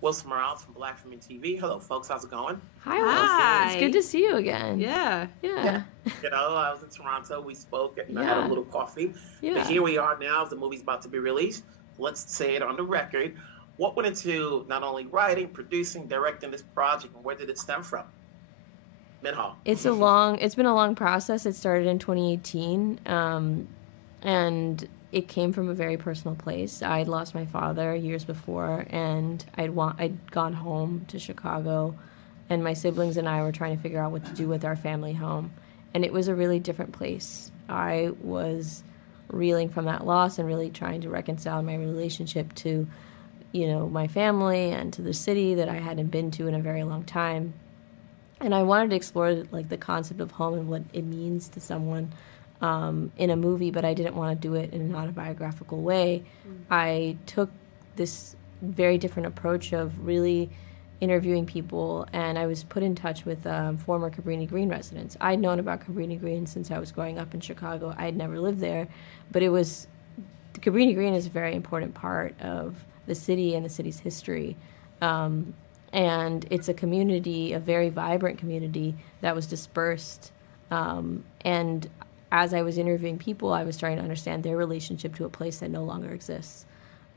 Wilson Morales from Black Film and TV. Hello, folks. How's it going? Hi, Wilson. It's good to see you again. Yeah. You know, I was in Toronto. We spoke and I had a little coffee. Yeah. But here we are now. The movie's about to be released. Let's say it on the record. What went into not only writing, producing, directing this project, and where did it stem from? Minhal. It's been a long process. It started in 2018, and it came from a very personal place. I'd lost my father years before, and I'd gone home to Chicago, and my siblings and I were trying to figure out what to do with our family home, and it was a really different place. I was reeling from that loss and really trying to reconcile my relationship to, my family and to the city that I hadn't been to in a very long time. And I wanted to explore the concept of home and what it means to someone in a movie, but I didn't want to do it in an autobiographical way. I took this very different approach of really interviewing people, and I was put in touch with former Cabrini Green residents. I'd known about Cabrini Green since I was growing up in Chicago. I had never lived there, but Cabrini Green is a very important part of the city and the city's history. And it's a community, a very vibrant community that was dispersed. And as I was interviewing people, I was trying to understand their relationship to a place that no longer exists.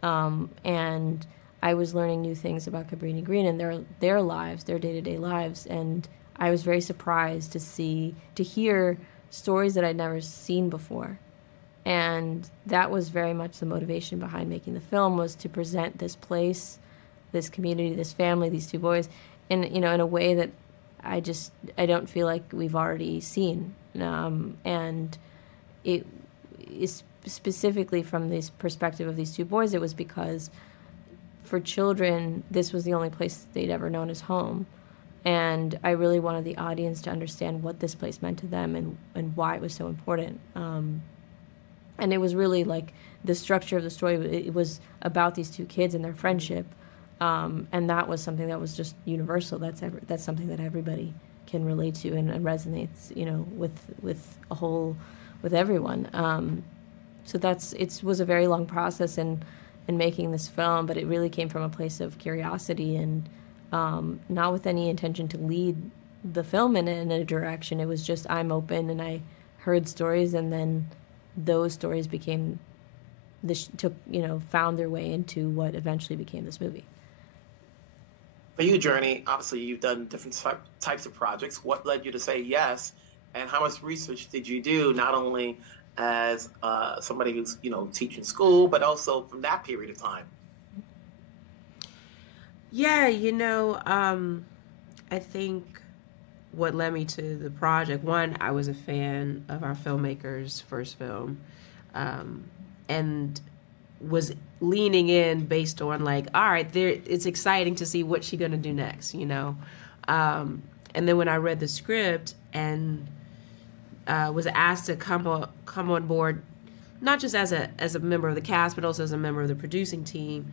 And I was learning new things about Cabrini Green and their lives, their day-to-day lives. And I was very surprised to hear stories that I'd never seen before. And that was very much the motivation behind making the film, was to present this place, this community, this family, these two boys, in a way that I don't feel like we've already seen. And it is specifically from this perspective of these two boys, it was because for children, this was the only place they'd ever known as home. And I really wanted the audience to understand what this place meant to them and why it was so important. And it was really the structure of the story, it was about these two kids and their friendship. And that was something that was just universal. That's something that everybody can relate to and resonates, with everyone. So it was a very long process in making this film, but it really came from a place of curiosity and not with any intention to lead the film in a direction. It was just, I'm open, and I heard stories, and then those stories found their way into what eventually became this movie. For you, Jurnee, obviously you've done different types of projects. What led you to say yes, and how much research did you do, not only as somebody who's teaching school, but also from that period of time? Yeah, I think what led me to the project, one, I was a fan of our filmmaker's first film, and was leaning in based on all right, it's exciting to see what she's gonna do next, and then when I read the script and was asked to come on board, not just as a member of the cast, but also as a member of the producing team,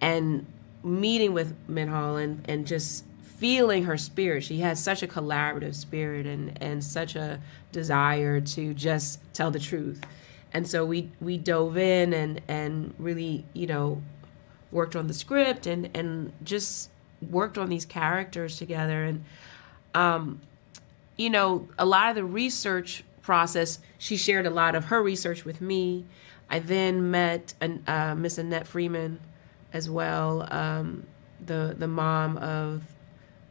and meeting with Minhal and just feeling her spirit. She has such a collaborative spirit and such a desire to just tell the truth. And so we dove in and really, worked on the script and just worked on these characters together. And, a lot of the research process, she shared a lot of her research with me. I then met Miss Annette Freeman as well, the mom of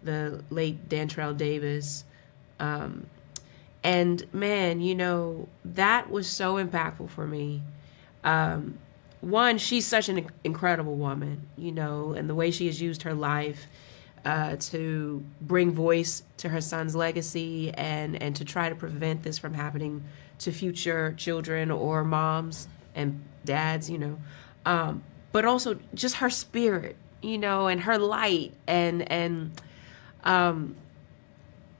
the late Dantrell Davis. And man, that was so impactful for me. One, she's such an incredible woman, and the way she has used her life to bring voice to her son's legacy and to try to prevent this from happening to future children or moms and dads, but also just her spirit, and her light and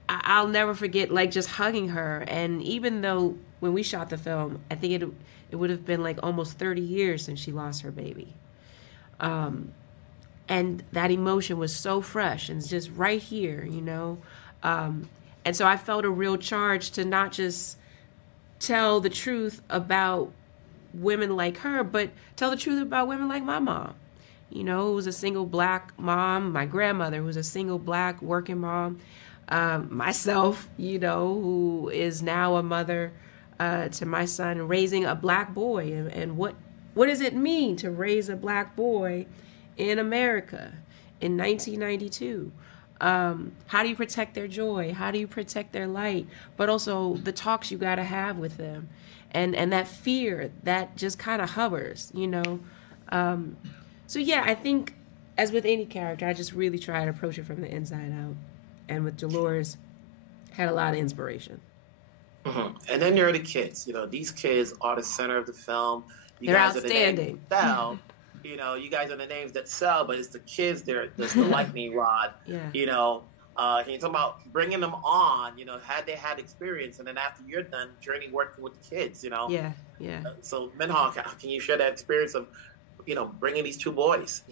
I'll never forget just hugging her. And even though when we shot the film, I think it would have been almost 30 years since she lost her baby. And that emotion was so fresh and just right here, and so I felt a real charge to not just tell the truth about women like her, but tell the truth about women like my mom, you know, who was a single black mom, my grandmother, who was a single black working mom, myself, you know, who is now a mother to my son, raising a black boy, and what does it mean to raise a black boy in America in 1992? How do you protect their joy? How do you protect their light? But also the talks you got to have with them, and that fear that just kind of hovers, you know. So yeah, I think as with any character, I just really try to approach it from the inside out. And with Dolores, had a lot of inspiration. Mm-hmm. And then there are the kids. You know, these kids are the center of the film. They're guys outstanding. Are the names that sell. You know, you guys are the names that sell, but it's the kids. There's the lightning rod. Yeah. You know, he's talking about bringing them on. You know, had they had experience, and then after you're done, Jurnee working with the kids. You know. Yeah. Yeah. So Minhal, can you share that experience of, you know, bringing these two boys?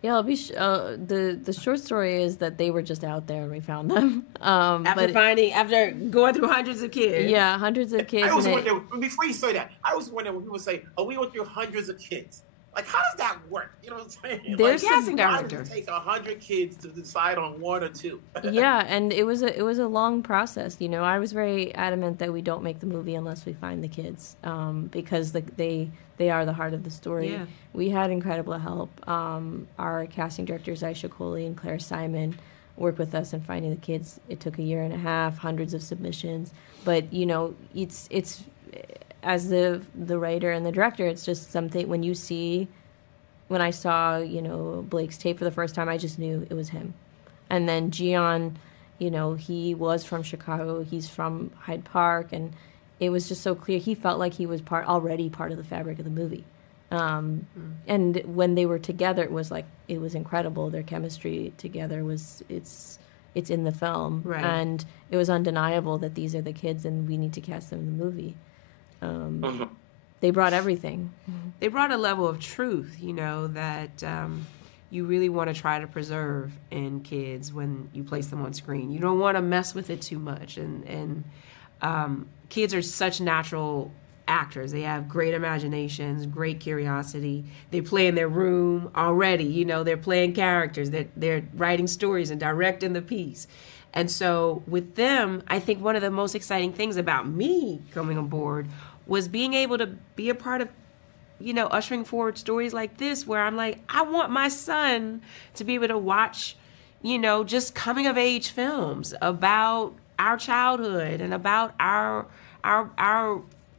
Yeah, I'll be the short story is that they were just out there and we found them. After going through hundreds of kids. Yeah, hundreds of kids. I was wondering, before you say that, I was wondering when people say, "Oh, we went through hundreds of kids." Like, how does that work? You know what I'm saying? There's like, casting why director. does it take 100 kids to decide on one or two? Yeah, and it was a long process. You know, I was very adamant that we don't make the movie unless we find the kids, because they are the heart of the story. Yeah. We had incredible help. Our casting directors, Aisha Coley and Claire Simon, worked with us in finding the kids. It took a year and a half, hundreds of submissions. But, you know, it's as the writer and the director, it's just something when I saw, you know, Blake's tape for the first time, I just knew it was him. And then Gian, you know, he was from Chicago, he's from Hyde Park, and it was just so clear. He felt like he was already part of the fabric of the movie. And when they were together, it was incredible. Their chemistry together it's in the film. Right. And it was undeniable that these are the kids and we need to cast them in the movie. They brought everything. They brought a level of truth, you know, that you really want to try to preserve in kids when you place them on screen. You don't want to mess with it too much. And kids are such natural actors. They have great imaginations, great curiosity. They play in their room already. You know, they're playing characters. They're writing stories and directing the piece. And so with them, I think one of the most exciting things about me coming on board was being able to be a part of, you know, ushering forward stories like this, where I'm like, I want my son to be able to watch, you know, just coming of age films about our childhood and about our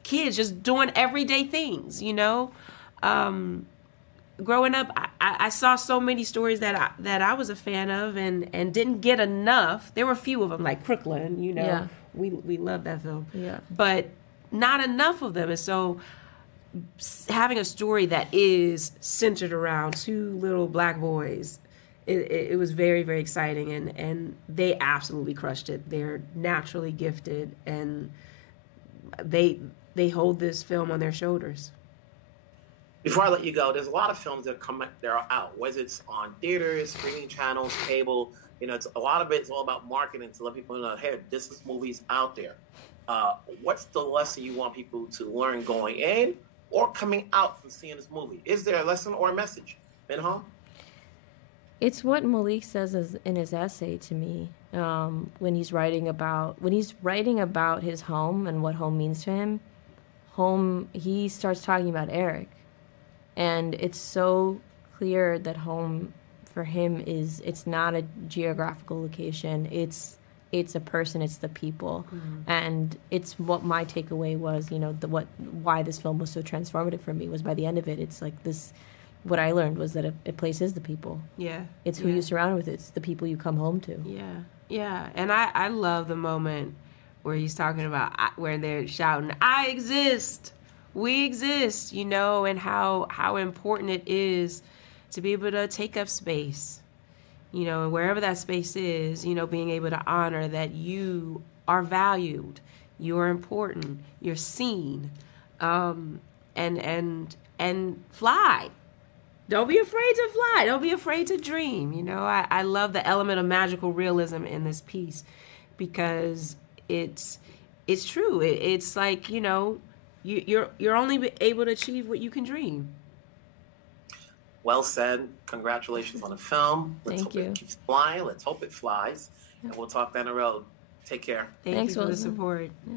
kids just doing everyday things, you know. Growing up, I saw so many stories that I was a fan of and didn't get enough. There were a few of them, like Crooklyn, you know. Yeah. We love that film. Yeah. But not enough of them. And so having a story that is centered around two little black boys, it was very, very exciting. And they absolutely crushed it. They're naturally gifted, and they hold this film on their shoulders. Before I let you go, there's a lot of films that are out, whether it's on theaters, streaming channels, cable. You know, a lot of it's all about marketing to let people know, hey, this movie's out there. What's the lesson you want people to learn going in or coming out from seeing this movie? Is there a lesson or a message? Minhal? It's what Malik says in his essay to me, when he's writing about his home and what home means to him. Home, he starts talking about Eric, and it's so clear that home for him it's not a geographical location. It's a person. It's the people, and it's what my takeaway was. You know, why this film was so transformative for me was by the end of it, it's like this. What I learned was that a place is the people. Yeah. It's who you surround with. It's the people you come home to. Yeah. Yeah. And I love the moment where he's talking about where they're shouting, I exist, we exist, you know, and how important it is to be able to take up space, you know, and wherever that space is, you know, being able to honor that you are valued, you are important, you're seen, and fly. Don't be afraid to fly. Don't be afraid to dream. You know, I love the element of magical realism in this piece because it's true. It's like, you know, you're only able to achieve what you can dream. Well said. Congratulations on the film. Let's Thank hope you. it keeps flying. Let's hope it flies. And we'll talk down the road. Take care. Thank Thanks, you for the Wilson. support. Yeah.